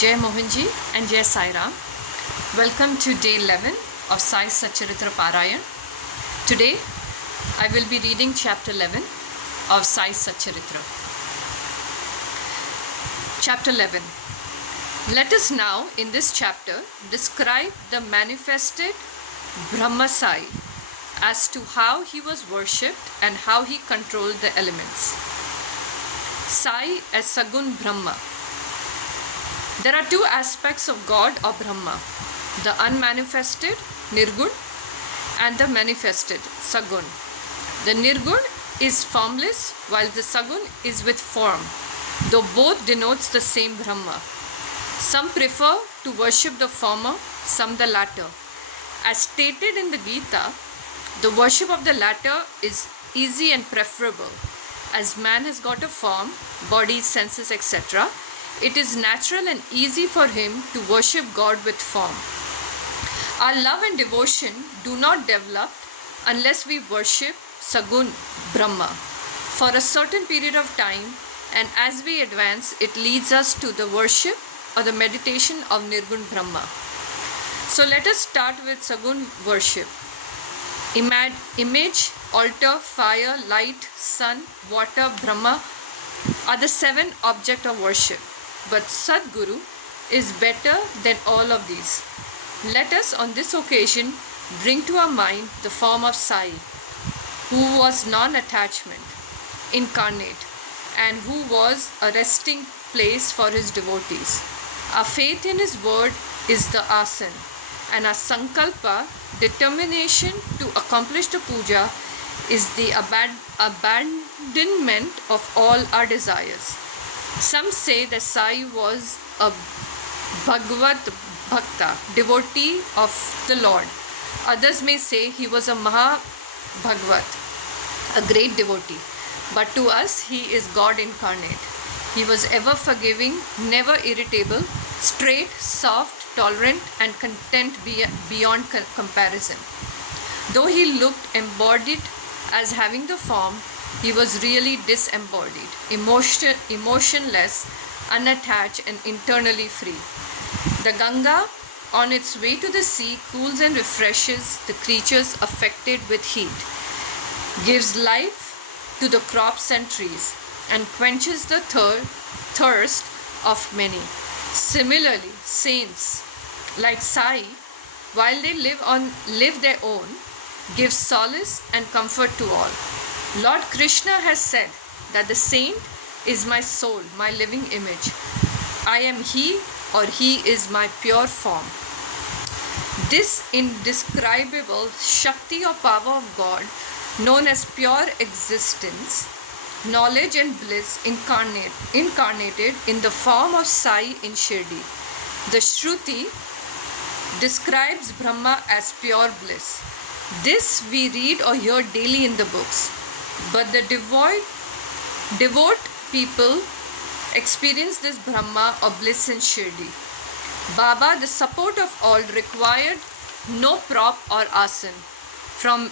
Jai Mohanji and Jai Sai Ram. Welcome to day 11 of Sai Satcharitra Parayan. Today I will be reading chapter 11 of Sai Satcharitra. Chapter 11. Let us now in this chapter describe the manifested Brahma Sai as to how he was worshipped and how he controlled the elements. Sai as Sagun Brahma. There are two aspects of God or Brahma, the unmanifested, Nirgun, and the manifested, Sagun. The Nirgun is formless while the Sagun is with form, though both denotes the same Brahma. Some prefer to worship the former, some the latter. As stated in the Gita, the worship of the latter is easy and preferable. As man has got a form, body, senses, etc., it is natural and easy for him to worship God with form. Our love and devotion do not develop unless we worship Sagun Brahma for a certain period of time, and as we advance, it leads us to the worship or the meditation of Nirgun Brahma. So let us start with Sagun worship. Image, altar, fire, light, sun, water, Brahma are the seven objects of worship. But Sadguru is better than all of these. Let us on this occasion bring to our mind the form of Sai, who was non-attachment, incarnate, and who was a resting place for his devotees. Our faith in his word is the asan, and our sankalpa, determination to accomplish the puja, is the abandonment of all our desires. Some say that Sai was a Bhagavad Bhakta, devotee of the Lord. Others may say he was a Maha Bhagavat, a great devotee. But to us, he is God incarnate. He was ever forgiving, never irritable, straight, soft, tolerant, and content beyond comparison. Though he looked embodied as having the form, he was really disembodied, emotionless, unattached, and internally free. The Ganga, on its way to the sea, cools and refreshes the creatures affected with heat, gives life to the crops and trees, and quenches the thirst of many. Similarly, saints like Sai, while they live their own, give solace and comfort to all. Lord Krishna has said that the saint is my soul, my living image. I am he, or he is my pure form. This indescribable Shakti or power of God, known as pure existence, knowledge and bliss incarnated in the form of Sai in Shirdi. The Shruti describes Brahma as pure bliss. This we read or hear daily in the books. But the devout people experience this Brahma or bliss in Shirdi. Baba, the support of all, required no prop or asan from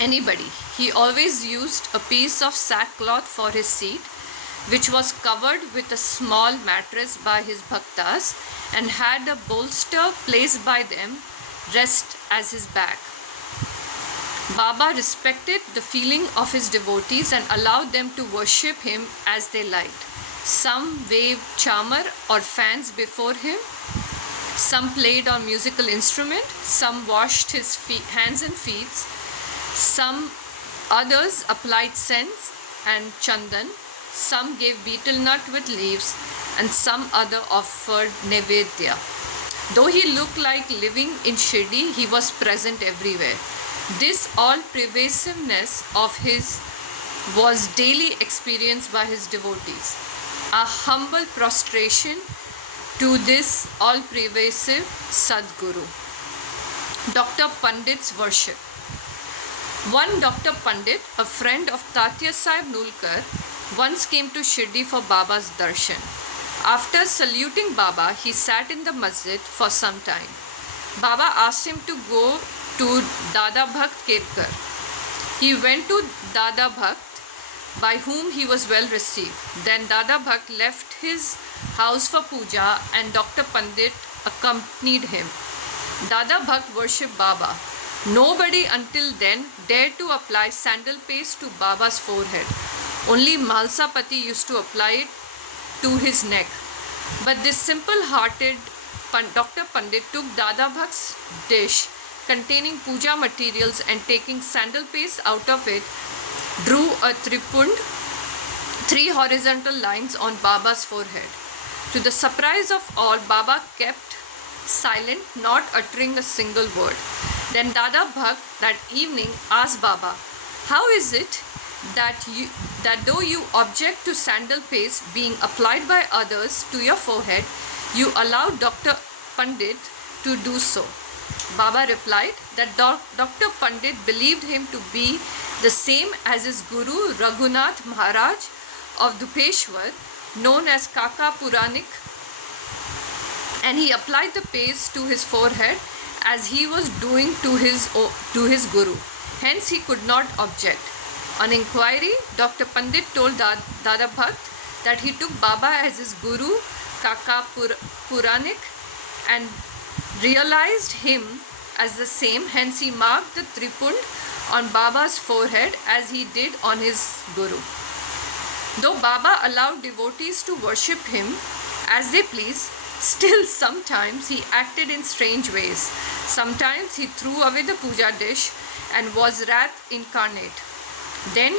anybody. He always used a piece of sackcloth for his seat, which was covered with a small mattress by his bhaktas, and had a bolster placed by them, rest as his back. Baba respected the feeling of his devotees and allowed them to worship him as they liked. Some waved chamar or fans before him, some played on musical instrument, some washed his hands and feet, some others applied scents and chandan, some gave betel nut with leaves, and some other offered nevedya. Though he looked like living in Shirdi, he was present everywhere. This all-pervasiveness of his was daily experienced by his devotees. A humble prostration to this all-pervasive Sadguru. Dr. Pandit's worship. One Dr. Pandit, a friend of Tatya Sahib Nulkar, once came to Shirdi for Baba's darshan. After saluting Baba, he sat in the masjid for some time. Baba asked him to go to Dada Bhakt Ketkar. He went to Dada Bhakt by whom he was well received. Then Dada Bhakt left his house for puja and Dr. Pandit accompanied him. Dada Bhakt worshipped Baba. Nobody until then dared to apply sandal paste to Baba's forehead. Only Malsapati used to apply it to his neck. But this simple-hearted Dr. Pandit took Dada Bhakt's dish containing puja materials and taking sandal paste out of it, drew a tripund, 3 horizontal lines on Baba's forehead. To the surprise of all, Baba kept silent, not uttering a single word. Then Dada Bhakt that evening asked Baba, "How is it that though you object to sandal paste being applied by others to your forehead, you allow Dr. Pandit to do so?" Baba replied that Dr. Pandit believed him to be the same as his Guru Raghunath Maharaj of Dupeshwar, known as Kaka Puranik, and he applied the paste to his forehead as he was doing to his Guru. Hence he could not object. On inquiry, Dr. Pandit told Dada Bhakt that he took Baba as his Guru, Kaka Puranik, and realized him as the same. Hence he marked the tripund on Baba's forehead as he did on his Guru. Though Baba allowed devotees to worship him as they pleased, still sometimes he acted in strange ways. Sometimes he threw away the puja dish and was wrath incarnate. Then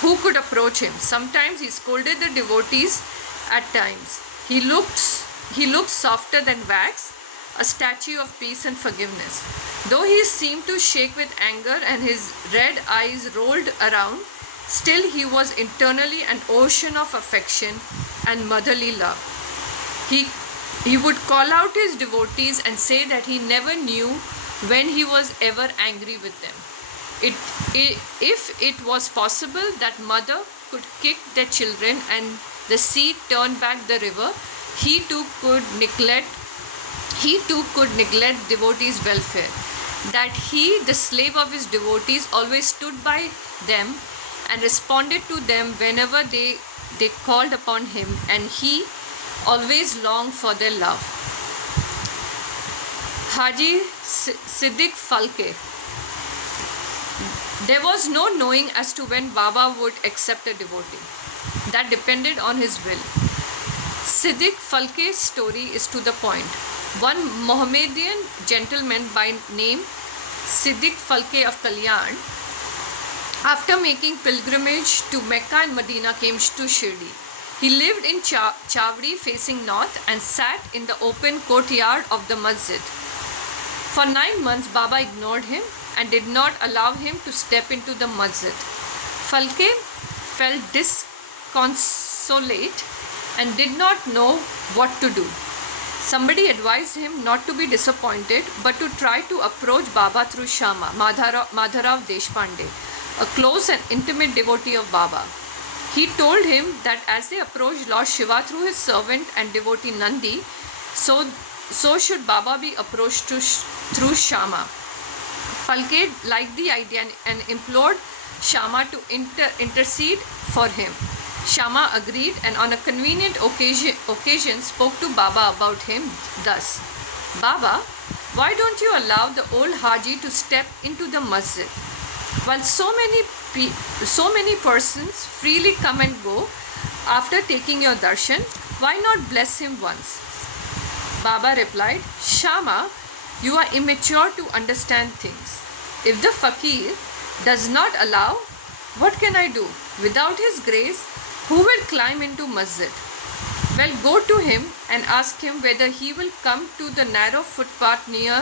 who could approach him? Sometimes he scolded the devotees at times. He looked softer than wax, a statue of peace and forgiveness. Though he seemed to shake with anger and his red eyes rolled around, still he was internally an ocean of affection and motherly love. He would call out his devotees and say that he never knew when he was ever angry with them. If it was possible that mother could kick their children and the sea turn back the river, he too could neglect devotees' welfare. That he, the slave of his devotees, always stood by them and responded to them whenever they called upon him, and he always longed for their love. Haji Siddiq Falke. There was no knowing as to when Baba would accept a devotee. That depended on his will. Siddiq Falke's story is to the point. One Mohammedan gentleman by name Siddiq Falke of Kalyan, after making pilgrimage to Mecca and Medina, came to Shirdi. He lived in Chavdi facing north and sat in the open courtyard of the masjid. For 9 months, Baba ignored him and did not allow him to step into the masjid. Falke felt disconsolate and did not know what to do. Somebody advised him not to be disappointed but to try to approach Baba through Shama, Madharav Deshpande, a close and intimate devotee of Baba. He told him that as they approached Lord Shiva through his servant and devotee Nandi, so should Baba be approached through Shama. Falke liked the idea and implored Shama to intercede for him. Shama agreed and on a convenient occasion spoke to Baba about him thus: "Baba, why don't you allow the old Haji to step into the masjid? While so many persons freely come and go after taking your darshan, why not bless him once?" Baba replied, "Shama, you are immature to understand things. If the fakir does not allow, what can I do? Without his grace, who will climb into masjid? Well, go to him and ask him whether he will come to the narrow footpath near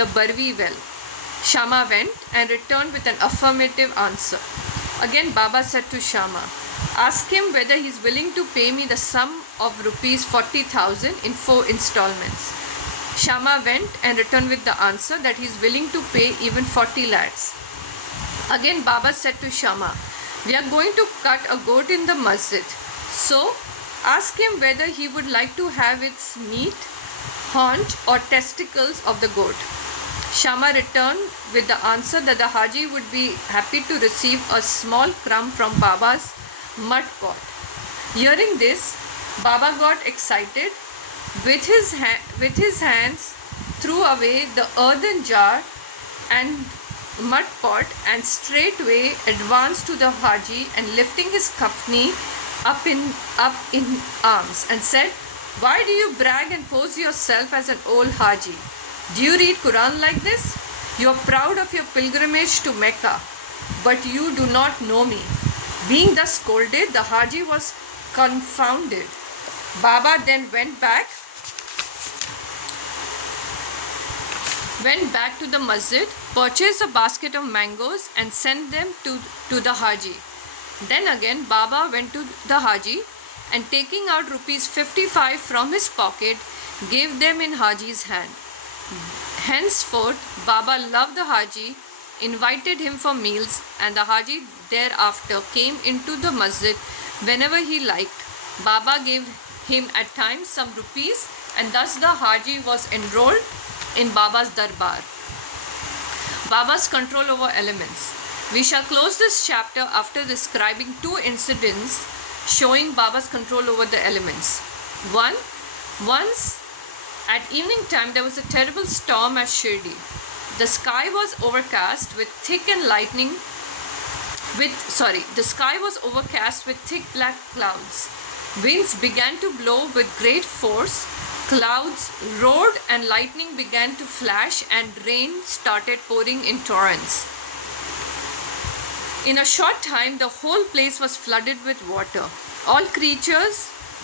the Barvi well." Shama went and returned with an affirmative answer. Again Baba said to Shama, "Ask him whether he is willing to pay me the sum of rupees 40,000 in 4 installments." Shama went and returned with the answer that he is willing to pay even 40 lakhs. Again Baba said to Shama, "We are going to cut a goat in the masjid. So ask him whether he would like to have its meat, haunch or testicles of the goat." Shama returned with the answer that the Haji would be happy to receive a small crumb from Baba's mud pot. Hearing this, Baba got excited. With his hands threw away the earthen jar and mud pot and straightway advanced to the Haji and lifting his kafni up in arms and said, "Why do you brag and pose yourself as an old Haji? Do you read Quran like this? You are proud of your pilgrimage to Mecca, but you do not know me." Being thus scolded, the Haji was confounded. Baba then went back to the masjid, purchased a basket of mangoes and sent them to the Haji. Then again Baba went to the Haji and taking out rupees 55 from his pocket, gave them in Haji's hand. Henceforth, Baba loved the Haji, invited him for meals, and the Haji thereafter came into the masjid whenever he liked. Baba gave him at times some rupees, and thus the Haji was enrolled in Baba's darbar. Baba's control over elements. We shall close this chapter after describing two incidents showing Baba's control over the elements. Once at evening time there was a terrible storm at Shirdi. The sky was overcast with thick black clouds. Winds began to blow with great force. Clouds roared and lightning began to flash and rain started pouring in torrents. In a short time, the whole place was flooded with water. All creatures,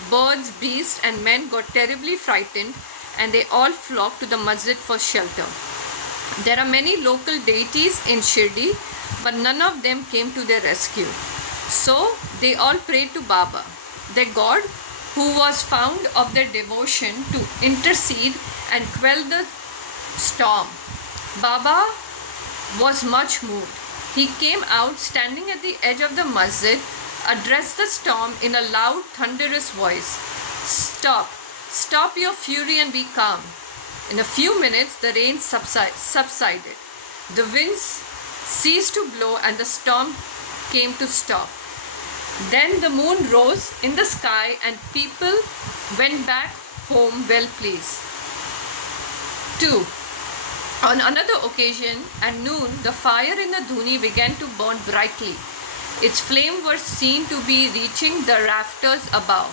birds, beasts, and men got terribly frightened, and they all flocked to the masjid for shelter. There are many local deities in Shirdi, but none of them came to their rescue. So they all prayed to Baba, their God, who was fond of their devotion, to intercede and quell the storm. Baba was much moved. He came out, standing at the edge of the masjid, addressed the storm in a loud, thunderous voice. Stop your fury and be calm." In a few minutes, the rain subsided. The winds ceased to blow and the storm came to stop. Then the moon rose in the sky and people went back home well pleased. 2. On another occasion, at noon, the fire in the dhuni began to burn brightly. Its flame was seen to be reaching the rafters above.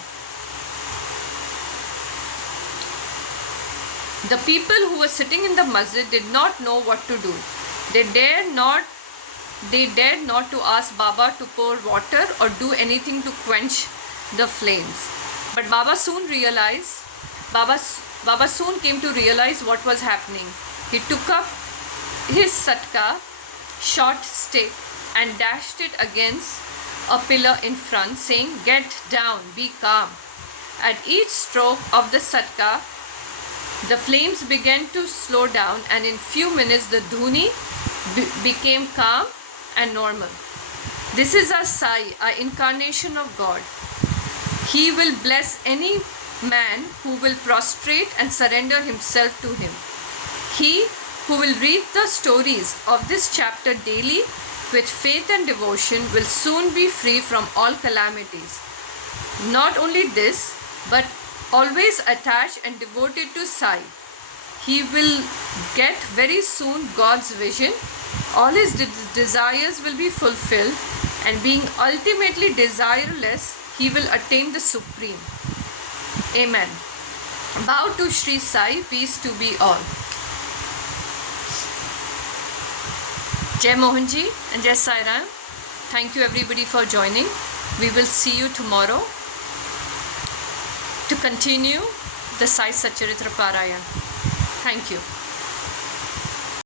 The people who were sitting in the masjid did not know what to do. They dared not to ask Baba to pour water or do anything to quench the flames. But Baba soon came to realize what was happening. He took up his satka, short stick, and dashed it against a pillar in front, saying, "Get down, be calm." At each stroke of the satka, the flames began to slow down, and in few minutes the dhuni became calm and normal. This is our Sai, our incarnation of God. He will bless any man who will prostrate and surrender himself to him. He who will read the stories of this chapter daily with faith and devotion will soon be free from all calamities. Not only this, but always attached and devoted to Sai. He will get very soon God's vision. All his desires will be fulfilled, and being ultimately desireless, he will attain the Supreme. Amen. Bow to Sri Sai, peace to be all. Jai Mohanji and Jai Sai Ram. Thank you everybody for joining. We will see you tomorrow to continue the Sai Satcharitra Parayan. Thank you.